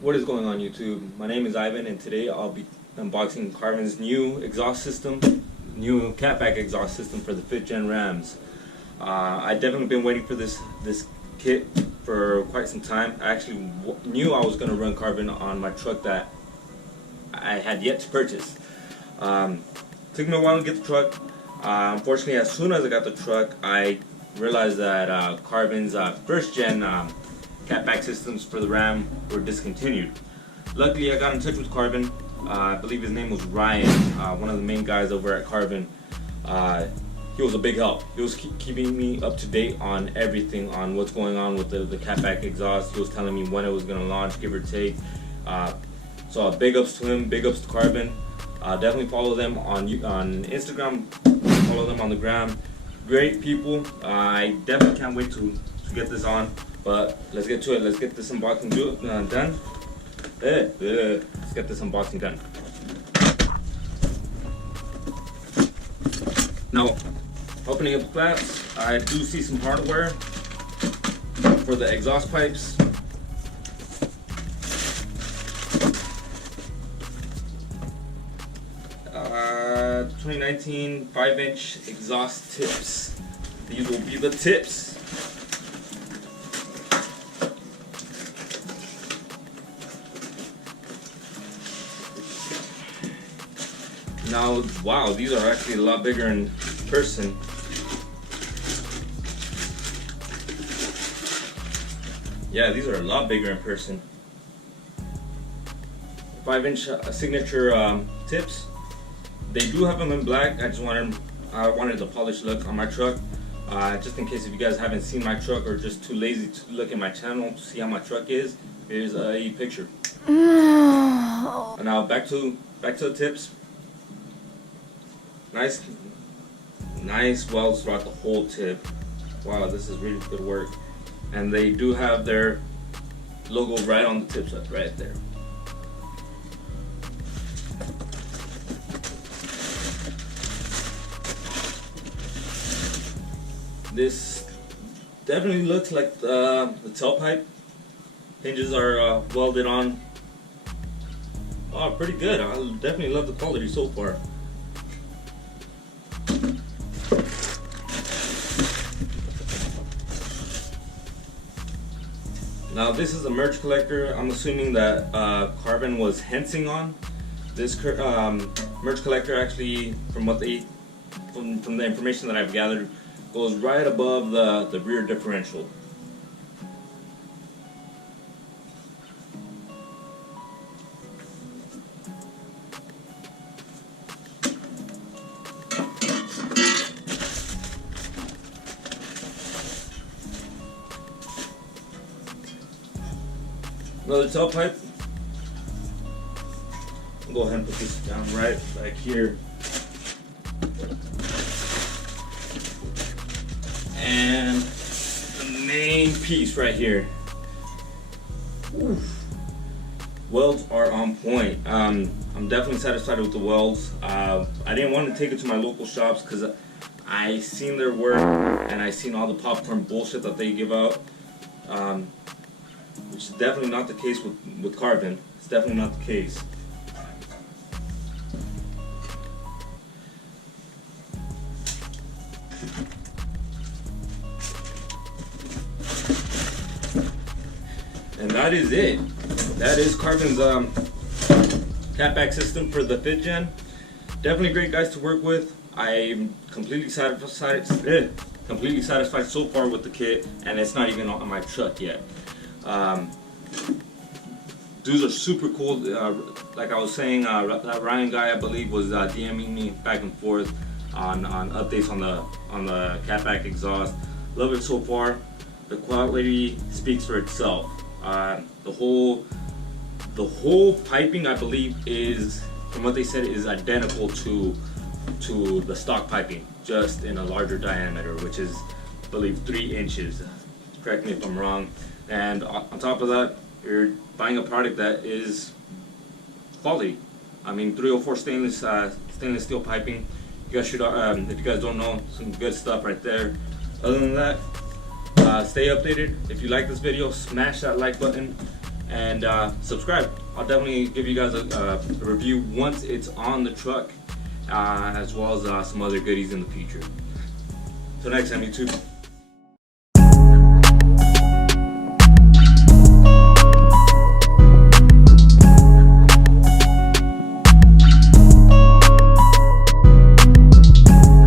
What is going on YouTube? My name is Ivan and today I'll be unboxing Carven's new exhaust system, new Catback exhaust system for the 5th gen Rams. I definitely been waiting for this kit for quite some time. I actually knew I was going to run Carven on my truck that I had yet to purchase. Took me a while to get the truck. Unfortunately, as soon as I got the truck, I realized that Carven's 1st gen Catback systems for the Ram were discontinued. Luckily, I got in touch with Carven. I believe his name was Ryan, one of the main guys over at Carven. He was a big help. He was keeping me up to date on everything, on what's going on with the Catback exhaust. He was telling me when it was going to launch, give or take. So big ups to him, big ups to Carven. Definitely follow them on Instagram, follow them on the gram. Great people. I definitely can't wait to get this on. But let's get to it. Let's get this unboxing done. Let's get this unboxing done. Now, opening up the flaps, I do see some hardware for the exhaust pipes. 2019 5-inch exhaust tips. These will be the tips. Now, wow, these are actually a lot bigger in person. Yeah, these are a lot bigger in person. 5-inch signature tips. They do have them in black. I wanted the polished look on my truck. Just in case if you guys haven't seen my truck or just too lazy to look at my channel to see how my truck is, here's a picture. Now back to the tips. Nice welds throughout the whole tip. Wow, this is really good work. And they do have their logo right on the tips, right there. This definitely looks like the tailpipe. Hinges are welded on. Oh, pretty good. I definitely love the quality so far. Now this is a merge collector. I'm assuming that Carven was hensing on. This merge collector actually, from the information that I've gathered, goes right above the rear differential. Another tailpipe. I'll go ahead and put this down right back here. And the main piece right here. Oof. Welds are on point. I'm definitely satisfied with the welds. I didn't want to take it to my local shops because I seen their work and I seen all the popcorn bullshit that they give out. Which is definitely not the case with Carven. It's definitely not the case. And that is it. That is Carven's Catback system for the 5th gen. Definitely great guys to work with. I'm completely satisfied so far with the kit, and it's not even on my truck yet. Dudes are super cool. Like I was saying, that Ryan guy, I believe, was DMing me back and forth on updates on the Catback exhaust. Love it so far. The quality speaks for itself. The whole piping, I believe, is, from what they said, is identical to the stock piping, just in a larger diameter, which is, I believe, 3 inches. Correct me if I'm wrong. And on top of that, you're buying a product that is quality. I mean, 304 stainless steel piping. You guys should, if you guys don't know, some good stuff right there. Other than that, stay updated. If you like this video, smash that like button. and subscribe. I'll definitely give you guys a review once it's on the truck, as well as some other goodies in the future. Till next time, YouTube.